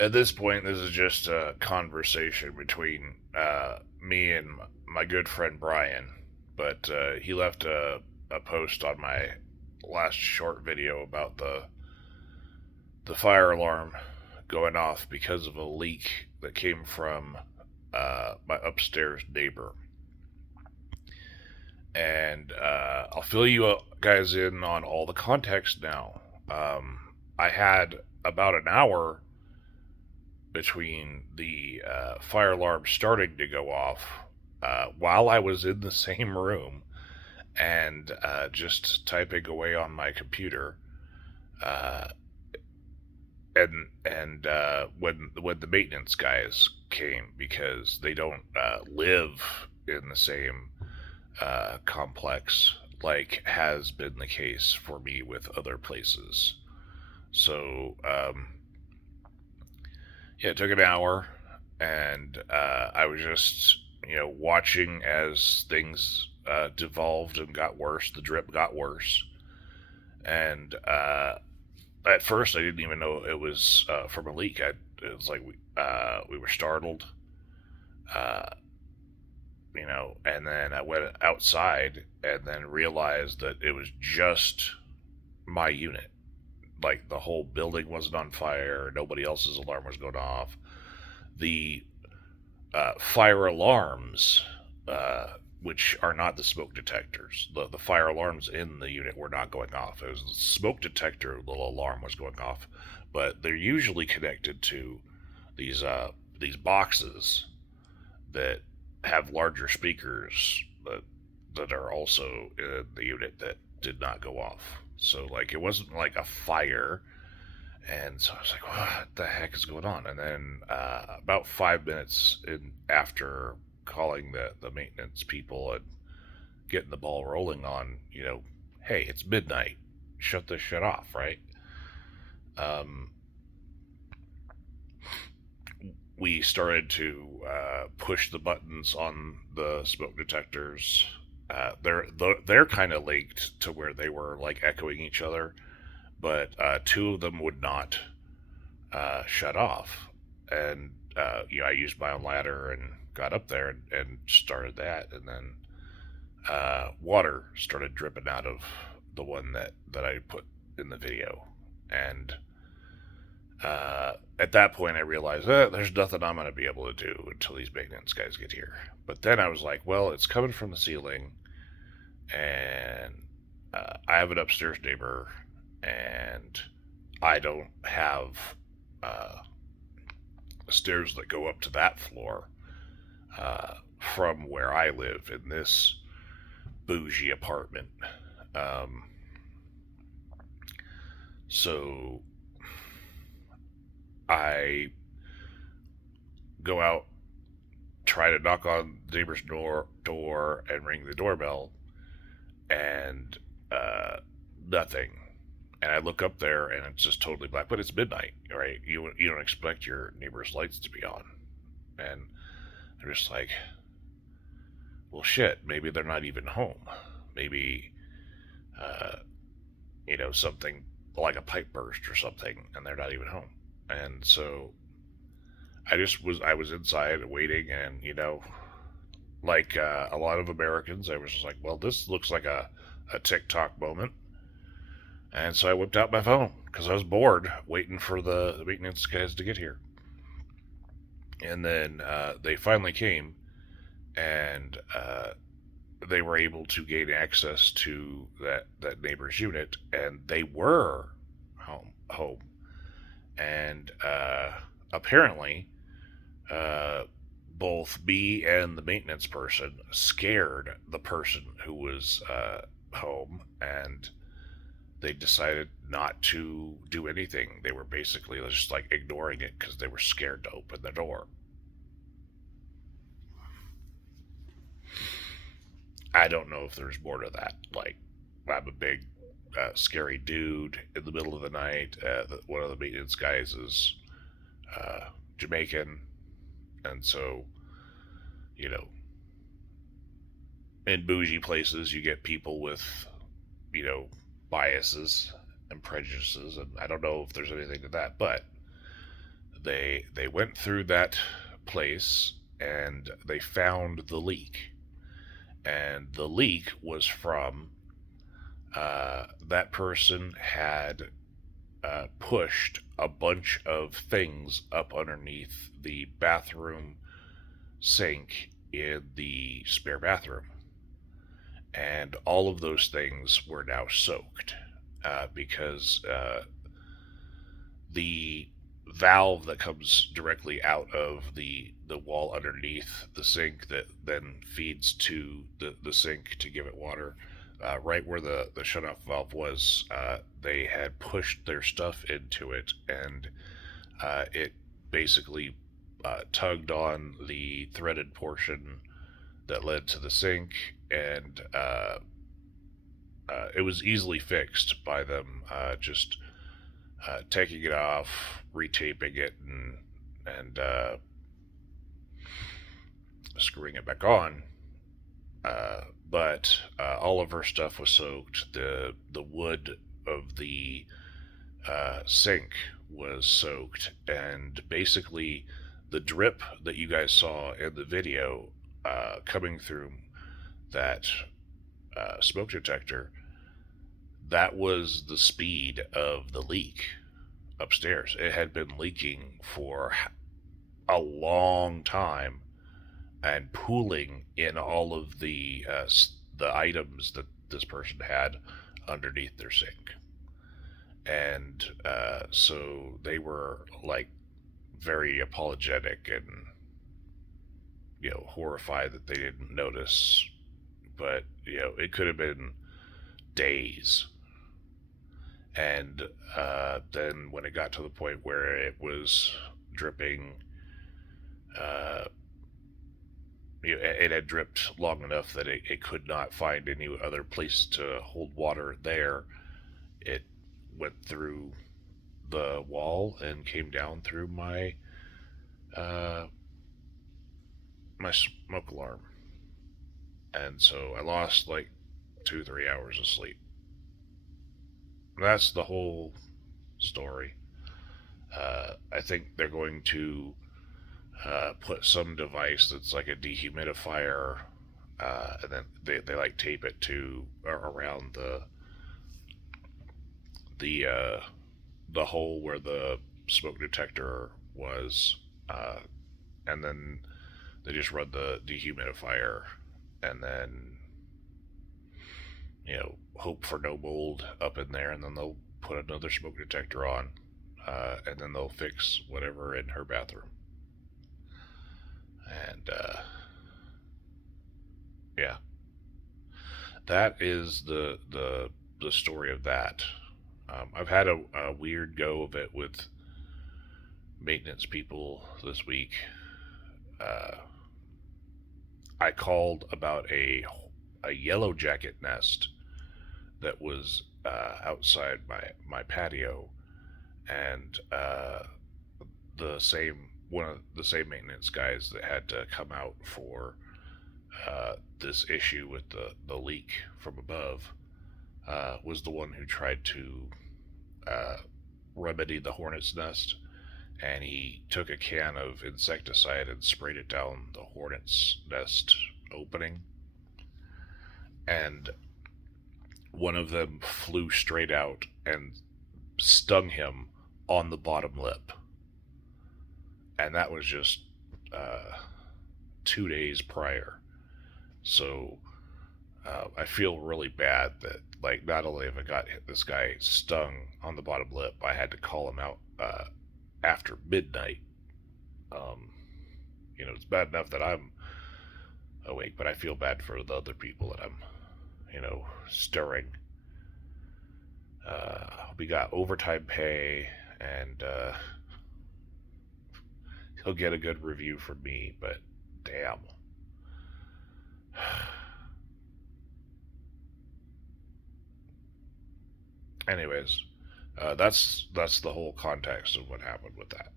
At this point, this is just a conversation between me and my good friend Brian. But he left a post on my last short video about the fire alarm going off because of a leak that came from my upstairs neighbor. And I'll fill you guys in on all the context now. I had about an hour between the fire alarm starting to go off while I was in the same room and just typing away on my computer. Uh, and when the maintenance guys came, because they don't live in the same complex like has been the case for me with other places. So yeah, it took an hour, and I was just watching as things devolved and got worse. The drip got worse, and at first I didn't even know it was from a leak. It was like we were startled, uh, and then I went outside and then realized that it was just my unit. Like the whole building wasn't on fire. Nobody else's alarm was going off. The fire alarms, which are not the smoke detectors. The fire alarms in the unit were not going off. It was the smoke detector little alarm was going off, but they're usually connected to these boxes that have larger speakers that are also in the unit that did not go off. So like it wasn't like a fire, and so I was like, "What the heck is going on?" And then about 5 minutes after calling the maintenance people and getting the ball rolling on, hey, it's midnight, shut this shit off, right? Um, we started to push the buttons on the smoke detectors. They're kind of linked to where they were like echoing each other, but two of them would not shut off. And I used my own ladder and got up there and started that, and then water started dripping out of the one that I put in the video, and at that point I realized there's nothing I'm going to be able to do until these maintenance guys get here. But then I was like, well, it's coming from the ceiling, and I have an upstairs neighbor, and I don't have uh, stairs that go up to that floor from where I live in this bougie apartment. Um, so I go out, try to knock on the neighbor's door and ring the doorbell, and nothing. And I look up there, and it's just totally black. But it's midnight, right? You don't expect your neighbor's lights to be on, and I'm just like, well, shit. Maybe they're not even home. Maybe uh, something like a pipe burst or something, and they're not even home. And so I was inside waiting, and like a lot of Americans, I was just like, well, this looks like a TikTok moment. And so I whipped out my phone because I was bored waiting for the maintenance guys to get here. And then they finally came, and they were able to gain access to that neighbor's unit, and they were home. And apparently, uh, both me and the maintenance person scared the person who was home, and they decided not to do anything. They were basically just like ignoring it because they were scared to open the door. I don't know if there's more to that. Like, I'm a big, scary dude in the middle of the night. One of the maintenance guys is Jamaican, and so you know, in bougie places, you get people with you know biases and prejudices, and I don't know if there's anything to that, but they went through that place and they found the leak, and the leak was from that person had pushed a bunch of things up underneath the bathroom sink in the spare bathroom. And all of those things were now soaked because the valve that comes directly out of the wall underneath the sink that then feeds to the sink to give it water, right where the shutoff valve was, they had pushed their stuff into it, and it basically tugged on the threaded portion that led to the sink, and it was easily fixed by them just taking it off, retaping it, and screwing it back on. But all of her stuff was soaked. The wood of the sink was soaked, and basically the drip that you guys saw in the video coming through that smoke detector, that was the speed of the leak upstairs. It had been leaking for a long time and pooling in all of the items that this person had underneath their sink. And so they were like very apologetic and horrified that they didn't notice. But it could have been days. And then when it got to the point where it was dripping, it had dripped long enough that it could not find any other place to hold water there. It went through the wall and came down through my my smoke alarm, and so I lost like 2-3 hours of sleep. That's the whole story. I think they're going to put some device that's like a dehumidifier, and then they like tape it to around the hole where the smoke detector was, and then they just run the dehumidifier, and then hope for no mold up in there, and then they'll put another smoke detector on, and then they'll fix whatever in her bathroom. And yeah, that is the story of that. I've had a weird go of it with maintenance people this week. I called about a yellow jacket nest that was outside my patio, and one of the same maintenance guys that had to come out for this issue with the leak from above was the one who tried to remedy the hornet's nest, and he took a can of insecticide and sprayed it down the hornet's nest opening, and one of them flew straight out and stung him on the bottom lip. And that was just 2 days prior. So I feel really bad that, like, not only have I got this guy stung on the bottom lip, I had to call him out after midnight. It's bad enough that I'm awake, but I feel bad for the other people that I'm stirring. We got overtime pay, and he'll get a good review from me, but damn. Anyways, that's the whole context of what happened with that.